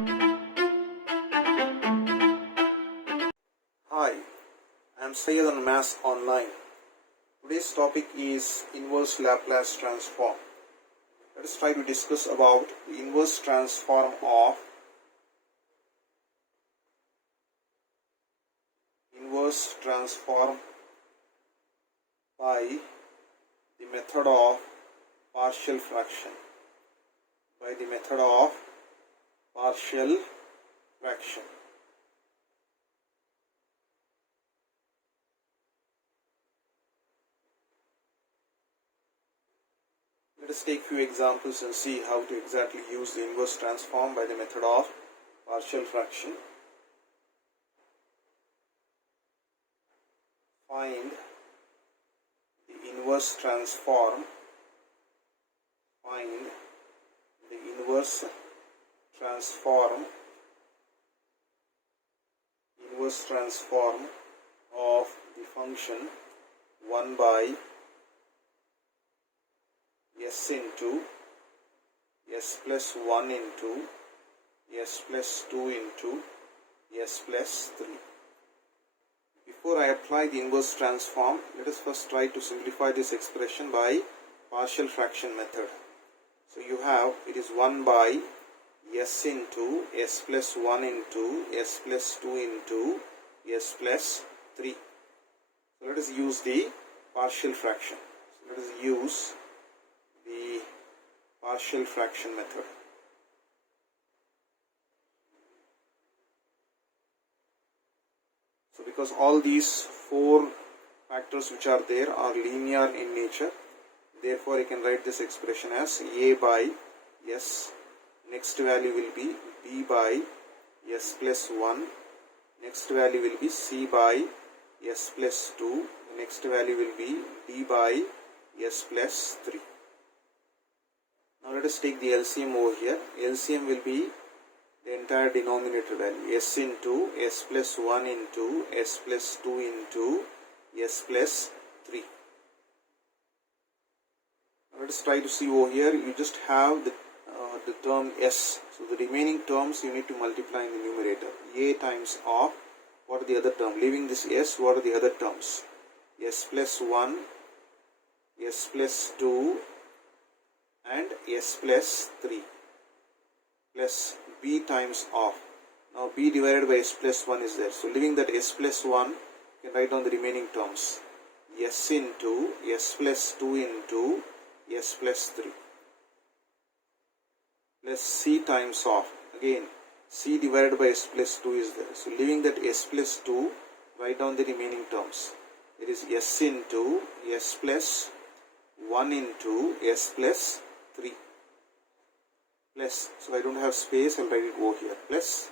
Hi, I am Sayed on Maths Online. Today's topic is inverse Laplace transform. Let us try to discuss about the inverse transform by the method of partial fraction. Let us take few examples and see how to exactly use the inverse transform by the method of partial fraction. Find the inverse transform of the function 1 by s into s plus 1 into s plus 2 into s plus 3. Before I apply the inverse transform, let us first try to simplify this expression by partial fraction method. So you have, it is 1 by s into s plus 1 into s plus 2 into s plus 3. So let us use the partial fraction. So let us use the partial fraction method. So because all these four factors which are there are linear in nature, therefore I can write this expression as a by s, next value will be b by s plus 1, next value will be c by s plus 2, next value will be d by s plus 3. Now let us take the LCM over here. LCM will be the entire denominator value, s into s plus 1 into s plus 2 into s plus 3. Now let us try to see over here. You just have the term s. So the remaining terms you need to multiply in the numerator. A times of, what are the other terms? Leaving this s, what are the other terms? S plus 1, s plus 2 and s plus 3 plus b times of. Now b divided by s plus 1 is there. So leaving that s plus 1, you can write down the remaining terms. S into s plus 2 into s plus 3 plus c times of. Again, c divided by s plus 2 is there. So leaving that s plus 2, write down the remaining terms. It is s into s plus 1 into s plus 3 plus, so I don't have space, I'll write it over here, plus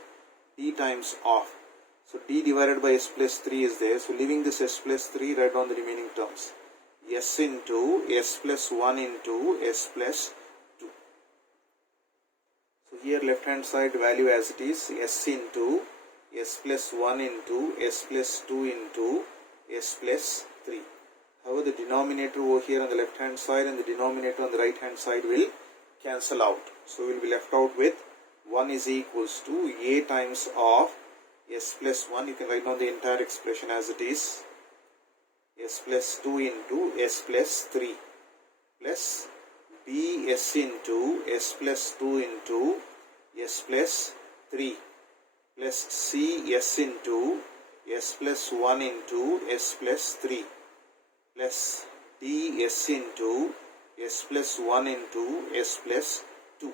d times of. So d divided by s plus 3 is there. So leaving this s plus 3, write down the remaining terms. S into s plus 1 into s plus 2. So here left hand side value as it is, s into s plus 1 into s plus 2 into s plus 3. However, the denominator over here on the left hand side and the denominator on the right hand side will cancel out. So we will be left out with 1 is equals to a times of s plus 1. You can write down the entire expression as it is, s plus 2 into s plus 3 plus b s into s plus 2 into s plus 3 plus c s into s plus 1 into s plus 3 plus d s into s plus 1 into s plus 2.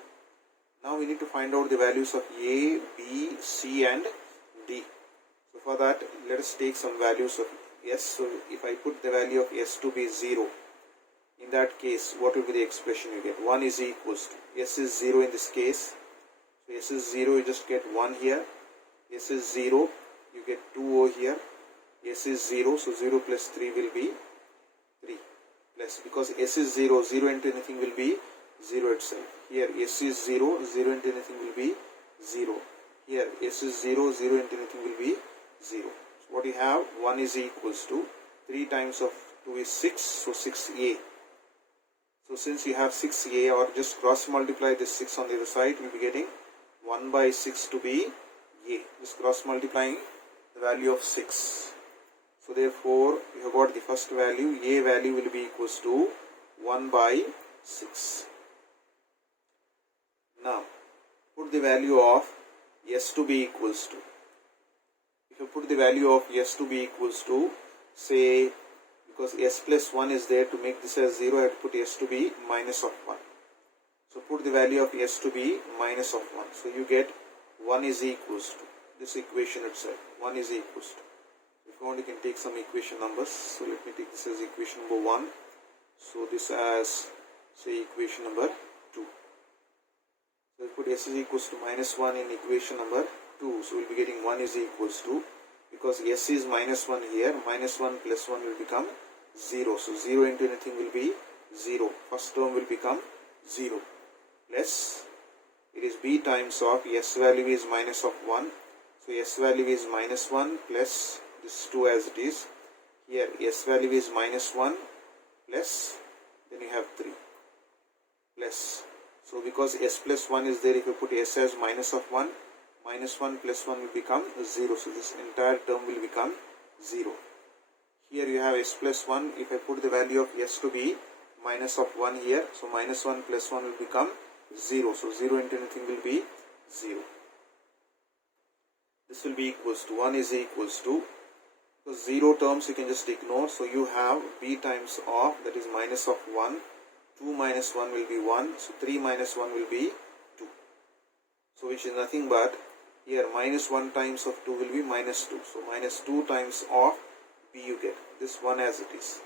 Now we need to find out the values of a, b, c and d. So for that, let us take some values of s. So if I put the value of s to be 0, in that case, what will be the expression you get? 1 is equals to, s is 0 in this case. So s is 0, you just get 1 here. S is 0, you get 2 over here. S is 0, so 0 plus 3 will be 3. Plus, because s is 0, 0 into anything will be 0 itself. Here s is 0, 0 into anything will be 0. Here s is 0, 0 into anything will be 0. So what you have, 1 is equals to 3 times of 2 is 6, so 6a. So since you have 6a, or just cross multiply this 6 on the other side, we will be getting 1 by 6 to be a. Just cross multiplying the value of 6. So therefore, you have got the first value, a value will be equals to 1 by 6. Now, put the value of s to be equals to. If you put the value of s to be equals to, say, because s plus 1 is there, to make this as 0, I have to put s to be minus of 1. So put the value of s to be minus of 1. So you get 1 is equals to this equation itself. 1 is equals to. If you want, you can take some equation numbers. So let me take this as equation number 1. So this as, say, equation number 2. So we put s is equals to minus 1 in equation number 2. So we'll be getting 1 is equals to, because s is minus 1 here, minus 1 plus 1 will become 0. So 0 into anything will be 0. First term will become 0. Plus, it is b times of s value is minus of 1. So s value is minus 1 plus this 2 as it is. Here s value is minus 1 plus, then you have 3 plus. So because s plus 1 is there, if you put s as minus of 1, minus 1 plus 1 will become 0. So this entire term will become 0. Here you have s plus 1. If I put the value of s to be minus of 1 here, so minus 1 plus 1 will become 0. So 0 into anything will be 0. This will be equals to 1 is equals to, because 0 terms you can just ignore. So you have b times of, that is minus of 1. 2 minus 1 will be 1. So 3 minus 1 will be 2. So which is nothing but, here minus 1 times of 2 will be minus 2. So minus 2 times of b you get. This 1 as it is.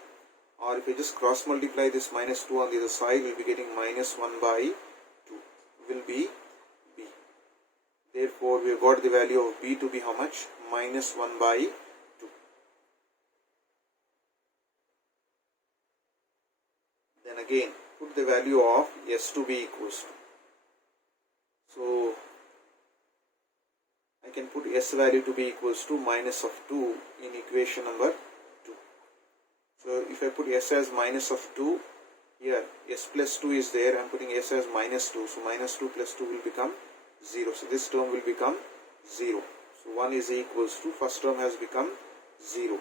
Or if you just cross multiply this minus 2 on the other side, we will be getting minus 1 by 2 will be b. Therefore, we have got the value of b to be how much? Minus 1 by 2. Then again, put the value of s to be equals to. So, I can put s value to be equals to minus of 2 in equation number 2. So if I put s as minus of 2, here s plus 2 is there, I am putting s as minus 2. So minus 2 plus 2 will become 0. So this term will become 0. So 1 is equals to, first term has become 0.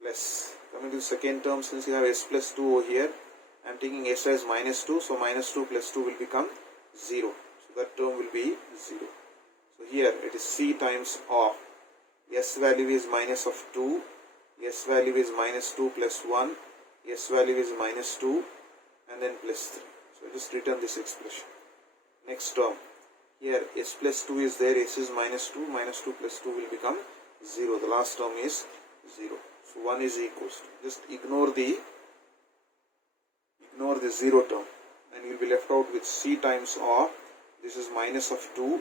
Plus, coming to the second term, since you have s plus 2 over here, I am taking s as minus 2. So minus 2 plus 2 will become 0. So that term will be 0. So here it is c times of s value is minus of 2, s value is minus 2 plus 1, s value is minus 2, and then plus 3. So I just return this expression. Next term, here s plus 2 is there, s is minus 2 plus 2 will become 0. The last term is 0. So 1 is equals to, just ignore the 0 term, and you will be left out with c times of, this is minus of 2,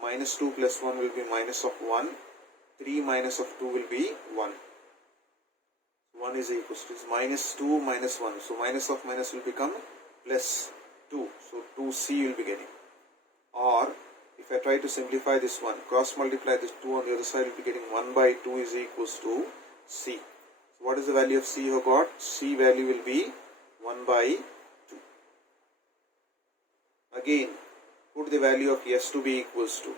minus 2 plus 1 will be minus of 1, 3 minus of 2 will be 1. 1 is equals to, minus 2 minus 1. So minus of minus will become plus 2. So 2c you will be getting. Or if I try to simplify this one, cross multiply this 2 on the other side, you will be getting 1 by 2 is equals to c. So what is the value of c you have got? C value will be 1 by 2. Again, put the value of s to be equals to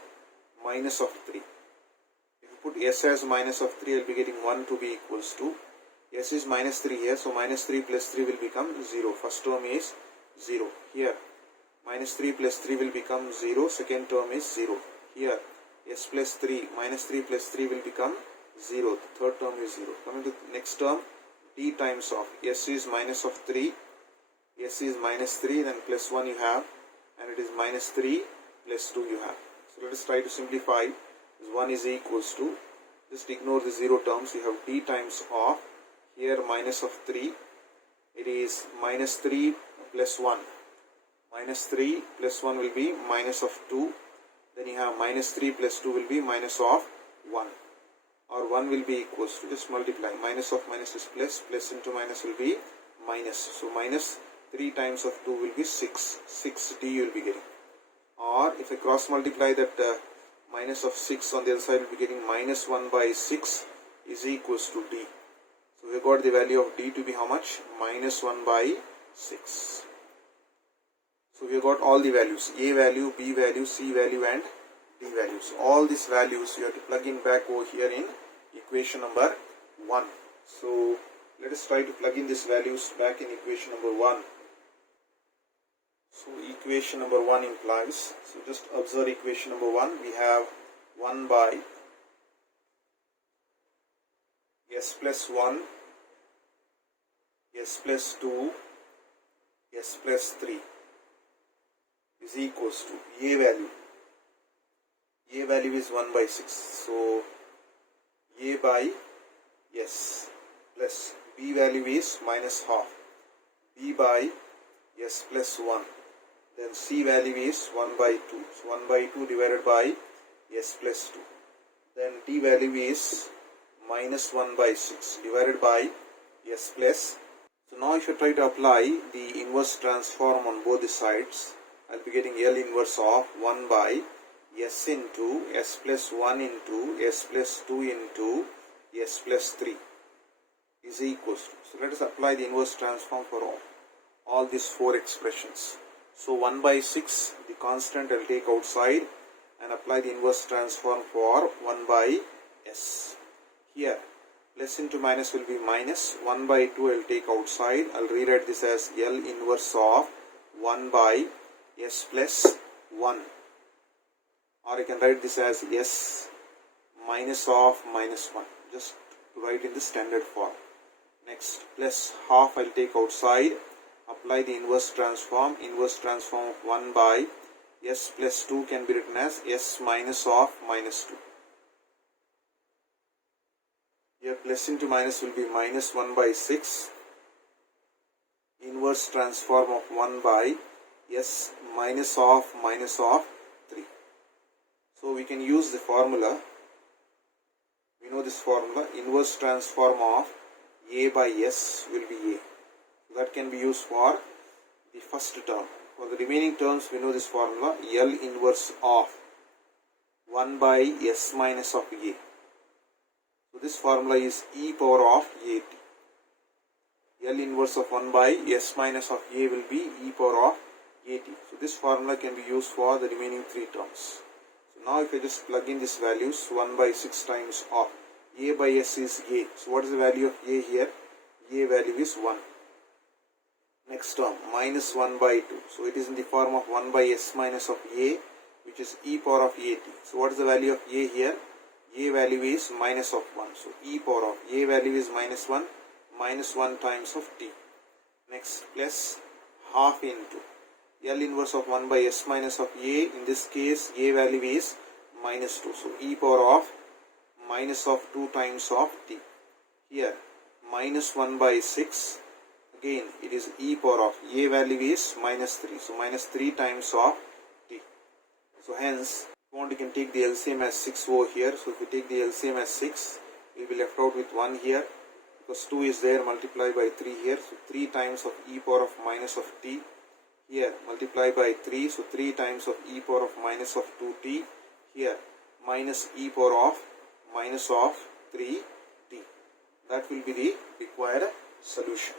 minus of 3. If you put s as minus of 3, I will be getting 1 to be equals to, s is minus 3 here, so minus 3 plus 3 will become 0. First term is 0. Here, minus 3 plus 3 will become 0. Second term is 0. Here, s plus 3, minus 3 plus 3 will become 0. The third term is 0. Coming to the next term, d times of s is minus of 3, s is minus 3, then plus 1 you have, and it is minus 3 plus 2 you have. So let us try to simplify. This 1 is equals to, just ignore the 0 terms, you have d times of, here minus of 3, it is minus 3 plus 1. Minus 3 plus 1 will be minus of 2. Then you have minus 3 plus 2 will be minus of 1. Or 1 will be equals to, just multiply. Minus of minus is plus, plus into minus will be minus. So minus 3 times of 2 will be 6. 6d you will be getting. Or if I cross multiply that minus of 6 on the other side, will be getting minus 1 by 6 is equals to d. So we got the value of d to be how much? Minus 1 by 6. So we have got all the values, A value, B value, C value and D value. So all these values you have to plug in back over here in equation number 1. So let us try to plug in these values back in equation number 1. So equation number 1 implies, so just observe equation number 1, we have 1 by s plus 1, s plus 2, s plus 3 is equals to A value. A value is 1 by 6. So A by s plus B value is minus half. B by s plus 1. Then C value is 1 by 2. So 1 by 2 divided by s plus 2. Then D value is minus 1 by 6 divided by s plus. So now if you try to apply the inverse transform on both the sides, I will be getting L inverse of 1 by s into s plus 1 into s plus 2 into s plus 3 is equals to. So let us apply the inverse transform for all these 4 expressions. So 1 by 6, the constant I will take outside and apply the inverse transform for 1 by s. Here plus into minus will be minus, 1 by 2 I will take outside. I will rewrite this as L inverse of 1 by s plus 1. Or I can write this as s minus of minus 1. Just to write in the standard form. Next, plus half I will take outside. Apply the inverse transform. Inverse transform of 1 by s plus 2 can be written as s minus of minus 2. Here plus into minus will be minus 1 by 6. Inverse transform of 1 by s minus of 3. So we can use the formula. We know this formula. Inverse transform of A by s will be A. So that can be used for the first term. For the remaining terms we know this formula. L inverse of 1 by s minus of A. So this formula is e power of at. L inverse of 1 by s minus of A will be e power of at. So this formula can be used for the remaining 3 terms. So now if I just plug in these values, 1 by 6 times of A by s is A. So what is the value of A here? A value is 1. Next term, minus 1 by 2. So it is in the form of 1 by s minus of A, which is e power of at. So what is the value of A here? A value is minus of 1. So e power of A value is minus 1. Minus 1 times of t. Next, plus half into L inverse of 1 by s minus of A. In this case, A value is minus 2. So e power of minus of 2 times of t. Here, minus 1 by 6. Again, it is e power of A value is minus 3. So minus 3 times of t. So hence, if you want, you can take the LCM as 6 over here. So if we take the LCM as 6, we will be left out with 1 here. Because 2 is there, multiply by 3 here. So 3 times of e power of minus of t. Here, multiply by 3. So 3 times of e power of minus of 2t. Here, minus e power of minus of 3t. That will be the required solution.